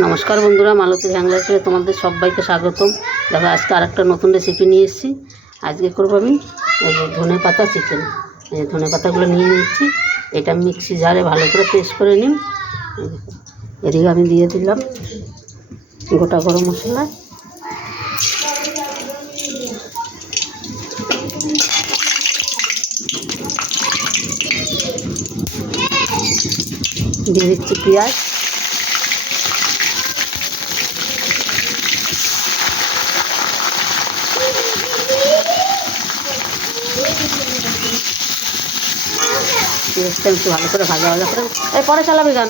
নমস্কার বন্ধুরা মালতীর হ্যাংলাইফে তোমাদের সবাইকে স্বাগতম। দেখো, আজকে আর একটা নতুন রেসিপি নিয়ে এসেছি। আজকে করব আমি এই যে ধনে পাতা চিকেন এই যে ধনে পাতাগুলো নিয়ে নিচ্ছি। এটা মিক্সি জারে ভালো করে পেস্ট করে নিন এদিকে আমি দিয়ে দিলাম গোটা গরম মশলা। দিয়ে দিচ্ছি পেঁয়াজ। ভালো করে ভাজা ভাজা করে এই পরে চালাবি গান।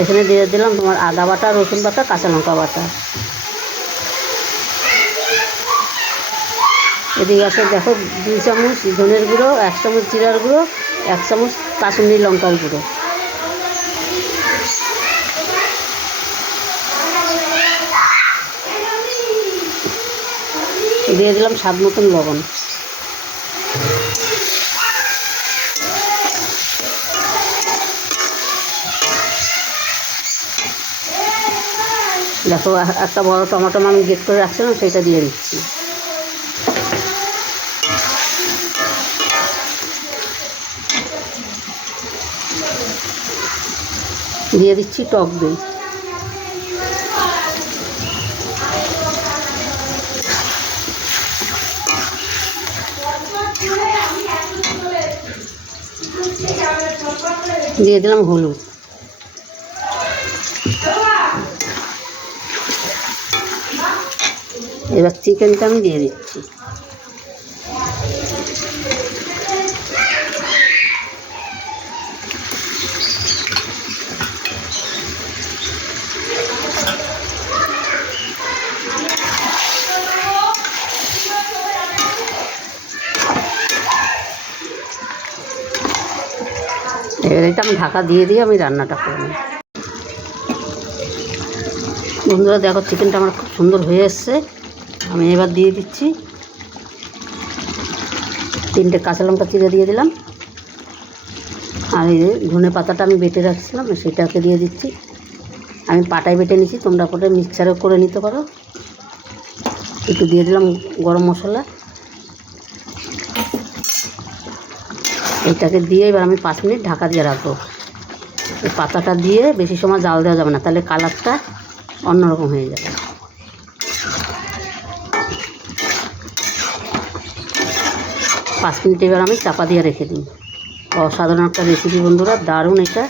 এখানে দিয়ে দিলাম তোমার আদা বাটা, রসুন বাটা, কাঁচা লঙ্কা বাটা। এদিকে আসে দেখো দুই চামচ ধনের গুঁড়ো, এক চামচ জিরার গুঁড়ো, এক চামচ কাশ্মীরি লঙ্কার গুঁড়ো। দিয়ে দিলাম স্বাদ মতন লবণ। দেখো একটা বড় টমেটো আমি গেট করে রাখছিলাম, সেটা দিয়ে দিচ্ছি। দিয়ে দিচ্ছি টক দই। দিয়ে দিলাম হলুদ। এবার চিকেনটা আমি দিয়ে দিচ্ছি। এবার এটা আমি ঢাকা দিয়ে দিয়ে আমি রান্নাটা করব বন্ধুরা, দেখো চিকেনটা আমার খুব সুন্দর হয়ে এসছে। আমি এবার দিয়ে দিচ্ছি তিনটে কাঁচা লঙ্কা চিড়ে দিয়ে দিলাম। আর এই ধনে পাতাটা আমি বেটে রাখছিলাম, সেটাকে দিয়ে দিচ্ছি। আমি পাটায় বেটে নিচ্ছি তোমরা পরে মিক্সারেও করে নিতে পারো। একটু দিয়ে দিলাম গরম মশলা। এইটাকে দিয়ে এবার আমি পাঁচ মিনিট ঢাকা দিয়ে রাখব। এই পাতাটা দিয়ে বেশি সময় জাল দেওয়া যাবে না, তাহলে কালারটা অন্যরকম হয়ে যাবে। পাঁচ মিনিট এবার আমি চাপা দিয়ে রেখে দিই। অসাধারণ একটা রেসিপি বন্ধুরা, দারুণ এটা।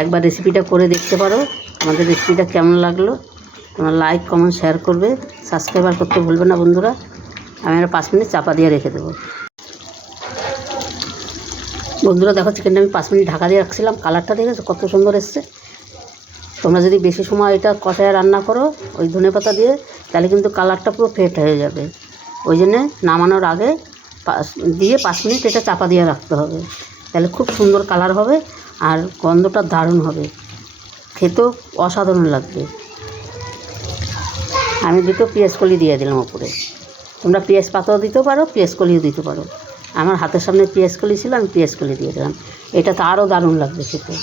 একবার রেসিপিটা করে দেখতে পারো, আমাদের রেসিপিটা কেমন লাগল। তোমার লাইক কমেন্ট শেয়ার করবে। সাবস্ক্রাইবার করতে ভুলবে না বন্ধুরা। আমি আর পাঁচ মিনিট চাপা দিয়ে রেখে দেবো। বন্ধুরা, দেখো চিকেনটা আমি পাঁচ মিনিট ঢাকা দিয়ে রাখছিলাম। কালারটা দেখেছ? কত সুন্দর এসছে। তোমরা যদি বেশি সময় এটা কষায় রান্না করো, ওই ধনে পাতা দিয়ে, তাহলে কিন্তু কালারটা পুরো ফেট হয়ে যাবে। ওই জন্যে নামানোর আগে দিয়ে পাঁচ মিনিট এটা চাপা দিয়ে রাখতে হবে। তাহলে খুব সুন্দর কালার হবে আর গন্ধটা দারুণ হবে। খেতেও অসাধারণ লাগবে। আমি দুটো পেঁয়াজ কলি দিয়ে দিলাম ওপরে। তোমরা পেঁয়াজ পাতাও দিতে পারো, পেঁয়াজ কলিও দিতে পারো। আমার হাতের সামনে পেঁয়াজ কলি ছিল, আমি পেঁয়াজ কলি দিয়ে দিলাম। এটা তো আরও দারুণ লাগবে খেতে।